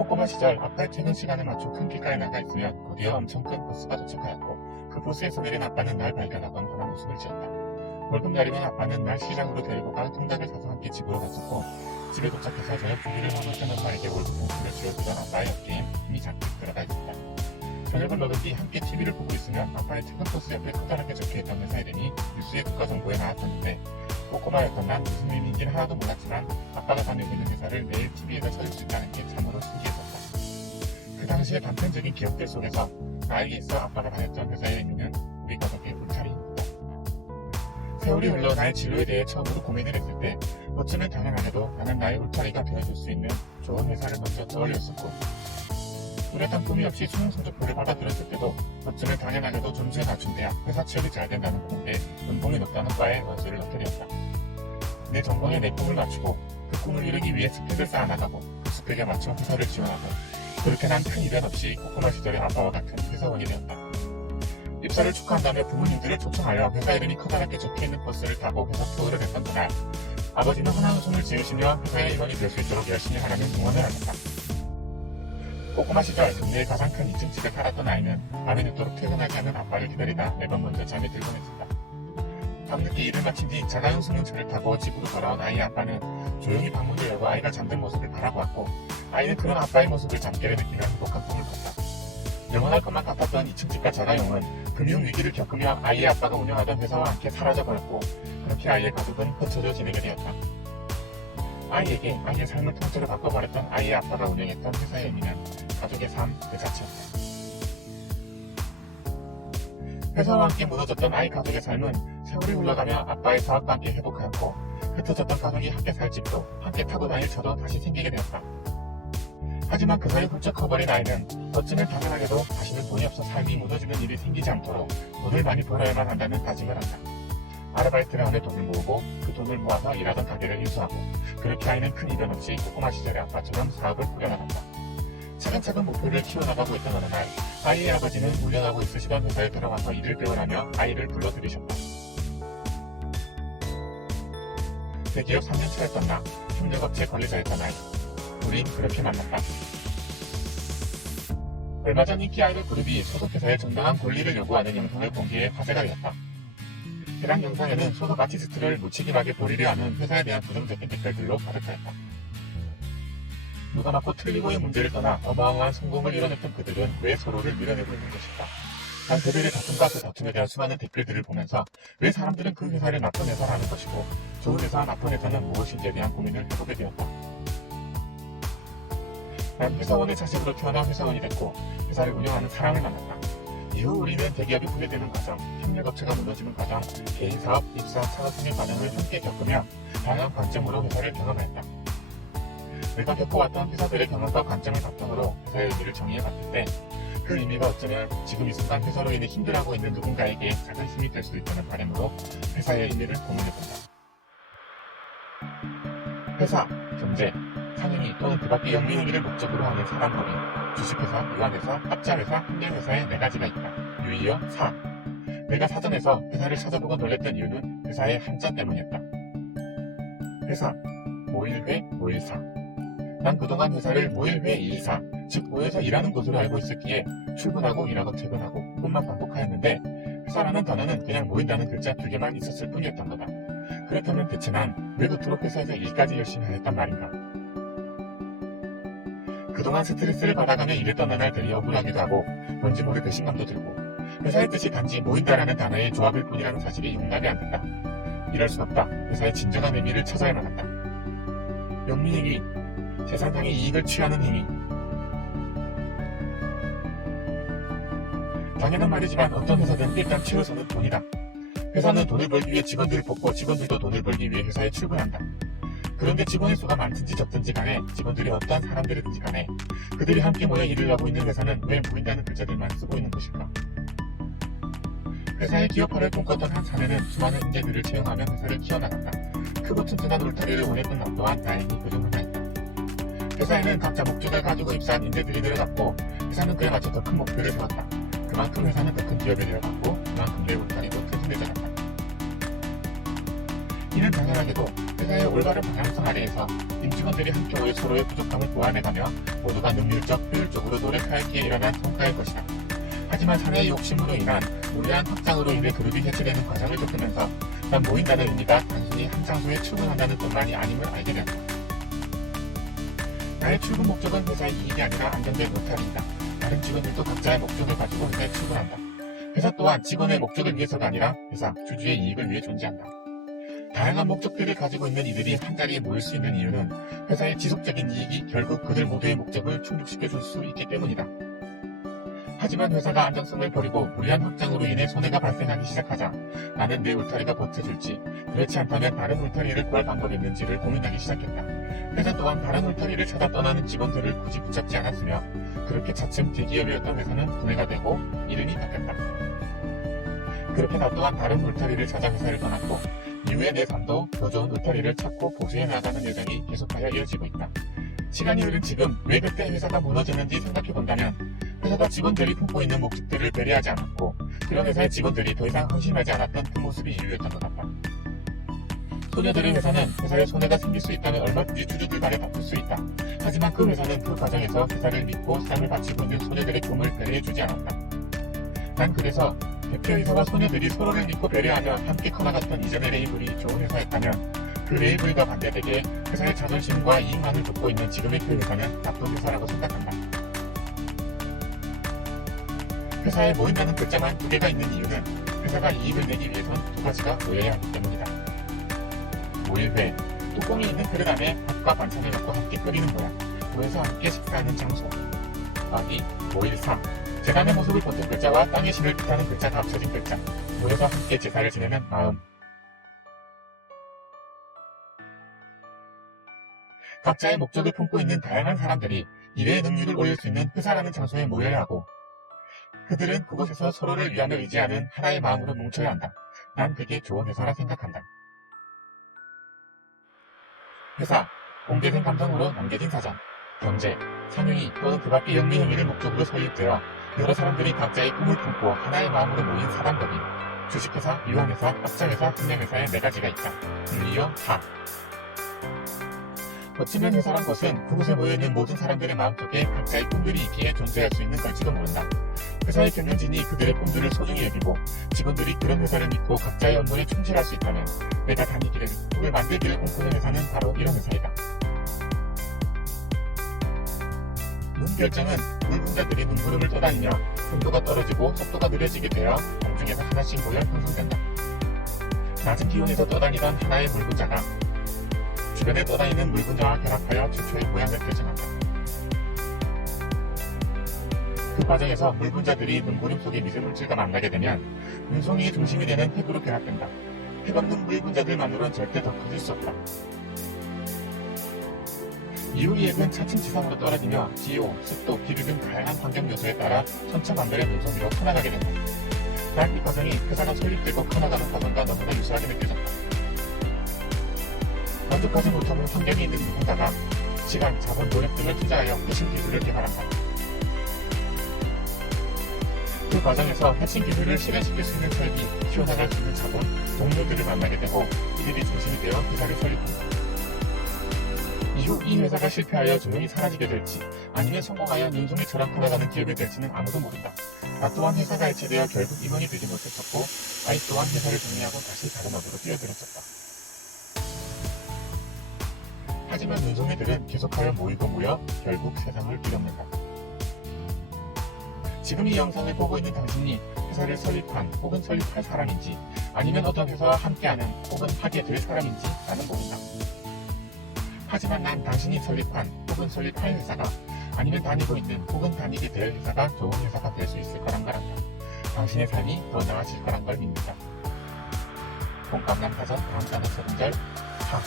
꼬꼬마 시절 아빠의 퇴근 시간에 맞춰 큰 길가에 나가 있으면 곧이어 엄청 큰 버스가 도착하였고 그 버스에서 내린 아빠는 날 발견하곤 환한 웃음을 지었다. 월급날이면 아빠는 날 시장으로 데리고 가 통닭을 사서 함께 집으로 갔었고 집에 도착해서 저녁 준비를 하고 있던 엄마에게 월급 봉투를 쥐어주던 아빠의 어깨에 힘이 잔뜩 들어가 있었다. 저녁을 먹은 뒤 함께 TV를 보고 있으면 아빠의 퇴근 버스 옆에 커다랗게 적혀있던 회사 이름이 뉴스의 국가 정보에 나왔었는데 꼬꼬마였던 난 무슨 의미인지는 하나도 몰랐지만 아빠가 다니고 있는 회사를 매일 TV에서 찾을 수 있다는 게 참으로 신기했었다. 그 당시의 단편적인 기억들 속에서 나에게 있어 아빠가 다녔던 회사의 의미는 우리 가족의 울타리입니다. 세월이 흘러 나의 진로에 대해 처음으로 고민을 했을 때 어쩌면 당연하게도 나는 나의 울타리가 되어줄 수 있는 좋은 회사를 먼저 떠올렸었고 뚜렷한 꿈이 없이 수능 성적표를 받아들였을 때도 어쩌면 당연하게도 점수에 낮춘 대학, 회사 취업이 잘 된다는 공대, 연봉이 높다는 과에 원수를 넣게 되었다. 내 전공에 내 꿈을 맞추고 그 꿈을 이루기 위해 스펙을 쌓아나가고 그 스펙에 맞춰 회사를 지원하고 그렇게 난 큰 이변 없이 꼬꼬마 시절의 아빠와 같은 회사원이 되었다. 입사를 축하한다며 부모님들을 초청하여 회사 이름이 커다랗게 적혀있는 버스를 타고 회사 투어를 했던 그날 아버지는 환한 웃음을 지으시며 회사의 임원이 될 수 있도록 열심히 하라는 응원을 하셨다. 꼬꼬마 시절 동네의 가장 큰 2층 집에 살았던 아이는 밤이 늦도록 퇴근하지 않는 아빠를 기다리다 매번 먼저 잠에 들곤 했었다. 밤늦게 일을 마친 뒤 자가용 승용차를 타고 집으로 돌아온 아이의 아빠는 조용히 방문을 열고 아이가 잠든 모습을 바라보았고 아이는 그런 아빠의 모습을 잠결에 느끼며 행복한 꿈을 꿨다. 영원할 것만 같았던 2층 집과 자가용은 금융위기를 겪으며 아이의 아빠가 운영하던 회사와 함께 사라져버렸고 그렇게 아이의 가족은 흩어져 지내게 되었다. 아이에게 아이의 삶을 통째로 바꿔버렸던 아이의 아빠가 운영했던 회사의 의미는 가족의 삶 그 자체였다. 회사와 함께 무너졌던 아이 가족의 삶은 세월이 흘러가며 아빠의 사업과 함께 회복하였고 흩어졌던 가족이 함께 살 집도 함께 타고 다닐 차도 다시 생기게 되었다. 하지만 그 사이 훌쩍 커버린 아이는 어쩌면 당연하게도 다시는 돈이 없어 삶이 무너지는 일이 생기지 않도록 돈을 많이 벌어야만 한다는 다짐을 한다. 아르바이트를 하며 돈을 모으고 그 돈을 모아서 일하던 가게를 인수하고 그렇게 아이는 큰 이변 없이 꼬꼬마 시절의 아빠처럼 사업을 꾸려나간다. 차근차근 목표를 키워나가고 있던 어느 날 아이의 아버지는 운영하고 있으시던 회사에 들어가서 일을 배우라며 아이를 불러들이셨다. 대기업 3년차였던 나, 협력업체 관리자였던 아이. 우린 그렇게 만났다. 얼마 전 인기 아이돌 그룹이 소속회사의 정당한 권리를 요구하는 영상을 공개해 화제가 되었다. 해당 영상에는 소속 아티스트를 무책임하게 버리려 하는 회사에 대한 부정적인 댓글들로 가득하였다. 누가 맞고 틀리고의 문제를 떠나 어마어마한 성공을 이뤄냈던 그들은 왜 서로를 밀어내고 있는 것일까? 난 그들의 다툼과 그 다툼에 대한 수많은 댓글들을 보면서 왜 사람들은 그 회사를 나쁜 회사라는 것이고 좋은 회사와 나쁜 회사는 무엇인지에 대한 고민을 해보게 되었다. 난 회사원의 자식으로 태어나 회사원이 됐고 회사를 운영하는 사람을 만났다. 이후 우리는 대기업이 분해되는 과정, 협력업체가 무너지는 과정, 개인사업, 입사, 창업 등의 과정을 함께 겪으며 다양한 관점으로 회사를 경험했다. 내가 겪어왔던 회사들의 경험과 관점을 바탕으로 회사의 의미를 정의해봤을 때 그 의미가 어쩌면 지금 이 순간 회사로 인해 힘들어하고 있는 누군가에게 작은 힘이 될 수 있다는 바람으로 회사의 의미를 고민해본다. 회사, 경제, 상인이 또는 그 밖의 영리행위를 목적으로 하는 사단법인, 주식회사, 유한회사, 합자회사, 한계회사에 4가지가 있다. 유의어 4. 내가 사전에서 회사를 찾아보고 놀랬던 이유는 회사의 한자 때문이었다. 회사, 모일회, 모일사. 난 그동안 회사를 모일회 224, 즉 모여서 일하는 곳으로 알고 있었기에 출근하고 일하고 퇴근하고 그것만 반복하였는데 회사라는 단어는 그냥 모인다는 글자 2개만 있었을 뿐이었던 거다. 그렇다면 대체 난 왜 그토록 회사에서 일까지 열심히 하였단 말인가? 그동안 스트레스를 받아가며 일했던 나날들이 억울하기도 하고 뭔지 모를 배신감도 들고 회사의 뜻이 단지 모인다라는 단어의 조합일 뿐이라는 사실이 용납이 안 된다. 이럴 수 없다. 회사의 진정한 의미를 찾아야만 한다. 영리행위, 재산상의 이익을 취하는 행위. 당연한 말이지만 어떤 회사든 일단 최우선은 돈이다. 회사는 돈을 벌기 위해 직원들을 뽑고 직원들도 돈을 벌기 위해 회사에 출근한다. 그런데 직원의 수가 많든지 적든지 간에 직원들이 어떠한 사람들이든지 간에 그들이 함께 모여 일을 하고 있는 회사는 왜 모인다는 글자들만 쓰고 있는 것일까? 회사의 기업화를 꿈꿨던 한 사내는 수많은 인재들을 채용하며 회사를 키워나간다. 크고 튼튼한 울타리를 원했던 나 또한 다행히 그중 하나였다. 회사에는 각자 목적을 가지고 입사한 인재들이 늘어났고 회사는 그에 맞춰 더 큰 목표를 세웠다. 그만큼 회사는 더 큰 기업이 되어갔고 그만큼 내 울타리도 튼튼해져갔다. 이는 당연하게도 회사의 올바른 방향성 아래에서 임직원들이 함께 모여 서로의 부족함을 보완해가며 모두가 능률적, 효율적으로 노력할 기에 일어난 성과일 것이다. 하지만 사내의 욕심으로 인한 무리한 확장으로 인해 그룹이 해체되는 과정을 겪으면서 난 모인다는 의미가 단순히 한 장소에 출근한다는 것만이 아님을 알게 되었다. 나의 출근 목적은 회사의 이익이 아니라 안정된 울타리이다. 다른 직원들도 각자의 목적을 가지고 회사에 출근한다. 회사 또한 직원의 목적을 위해서가 아니라 회사, 주주의 이익을 위해 존재한다. 다양한 목적들을 가지고 있는 이들이 한자리에 모일 수 있는 이유는 회사의 지속적인 이익이 결국 그들 모두의 목적을 충족시켜 줄 수 있기 때문이다. 하지만 회사가 안정성을 버리고 무리한 확장으로 인해 손해가 발생하기 시작하자 나는 내 울타리가 버텨줄지, 그렇지 않다면 다른 울타리를 구할 방법이 있는지를 고민하기 시작했다. 회사 또한 다른 울타리를 찾아 떠나는 직원들을 굳이 붙잡지 않았으며 그렇게 차츰 대기업이었던 회사는 분해가 되고 이름이 바뀌었다. 그렇게 나 또한 다른 울타리를 찾아 회사를 떠났고 이후에 내 삶도 더 좋은 울타리를 찾고 보수해 나가는 여정이 계속하여 이어지고 있다. 시간이 흐른 지금 왜 그때 회사가 무너졌는지 생각해본다면 회사가 직원들이 품고 있는 목적들을 배려하지 않았고 그런 회사의 직원들이 더 이상 헌신하지 않았던 그 모습이 이유였던 것 같다. 소녀들의 회사는 회사에 손해가 생길 수 있다면 얼마든지 주주들 간에 다툴 수 있다. 하지만 그 회사는 그 과정에서 회사를 믿고 삶을 바치고 있는 소녀들의 꿈을 배려해주지 않았다. 난 그래서 대표이사와 소녀들이 서로를 믿고 배려하며 함께 커나갔던 이전의 레이블이 좋은 회사였다면 그 레이블과 반대되게 회사의 자존심과 이익만을 쫓고 있는 지금의 그 회사는 나쁜 회사라고 생각한다. 회사에 모인다는 글자만 두 개가 있는 이유는 회사가 이익을 내기 위해선 두 가지가 모여야 하기 때문이다. 모일회, 뚜껑이 있는 그릇 안에 밥과 반찬을 넣고 함께 끓이는 모양, 모여서 함께 식사하는 장소. 마디, 모일상, 재단의 모습을 보는 글자와 땅의 신을 뜻하는 글자가 합쳐진 글자, 모여서 함께 제사를 지내는 마음. 각자의 목적을 품고 있는 다양한 사람들이 일의 능률을 올릴 수 있는 회사라는 장소에 모여야 하고 그들은 그곳에서 서로를 위하며 의지하는 하나의 마음으로 뭉쳐야 한다. 난 그게 좋은 회사라 생각한다. 회사, 공개된 감정으로 남겨진 사전, 경제, 상용이 또는 그 밖의 영리행위를 목적으로 설립되어 여러 사람들이 각자의 꿈을 품고 하나의 마음으로 모인 사단법인, 주식회사, 유한회사, 학자회사, 금융회사의 네 가지가 있다. 분리요, 다. 거치면 회사란 것은 그곳에 모여있는 모든 사람들의 마음속에 각자의 꿈들이 있기에 존재할 수 있는 걸지도 모른다. 회사의 경영진이 그들의 꿈들을 소중히 여기고 직원들이 그런 회사를 믿고 각자의 업무에 충실할 수 있다면 내가 다니기를, 꿈을 만들기를 꿈꾸는 회사는 바로 이런 회사이다. 눈 결정은 물분자들이 눈구름을 떠다니며 온도가 떨어지고 속도가 느려지게 되어 공중에서 하나씩 모여 형성된다. 낮은 기온에서 떠다니던 하나의 물분자가 주변에 떠다니는 물분자와 결합하여 최초의 모양을 결정한다. 그 과정에서 물분자들이 눈구름 속의 미세물질과 만나게 되면 운송이의 중심이 되는 핵으로 결합된다. 핵 없는 물분자들만으로는 절대 더 커질 수 없다. 이후의 핵은 차츰 지상으로 떨어지며 기후, 습도, 기류 등 다양한 환경 요소에 따라 천차만별의 운송이로 커나가게 된다. 난 이 과정이 회사가 설립되고 커나가는 과정과 너무나 유사하게 느껴졌다. 만족하지 못하는 환경에 있는 누군가가 시간, 자본, 노력 등을 투자하여 핵심 기술을 개발한다. 그 과정에서 핵심 기술을 실현시킬 수 있는 설비, 키워나갈 수 있는 자본, 동료들을 만나게 되고 이들이 중심이 되어 회사를 설립한다. 이후 이 회사가 실패하여 조용히 사라지게 될지 아니면 성공하여 눈송이처럼 커나가는 기업이 될지는 아무도 모른다. 나 또한 회사가 해체되어 결국 임원이 되지 못했었고 아이 또한 회사를 정리하고 다시 다른 업으로 뛰어들었었다. 하지만 눈송이들은 계속하여 모이고 모여 결국 세상을 뒤덮는다. 지금 이 영상을 보고 있는 당신이 회사를 설립한 혹은 설립할 사람인지 아니면 어떤 회사와 함께하는 혹은 하게 될 사람인지 나는 모른다. 하지만 난 당신이 설립한 혹은 설립할 회사가 아니면 다니고 있는 혹은 다니게 될 회사가 좋은 회사가 될 수 있을 거란 걸 안다. 당신의 삶이 더 나아질 거란 걸 믿는다. 공감남 사전 다음 단어 세 번절 하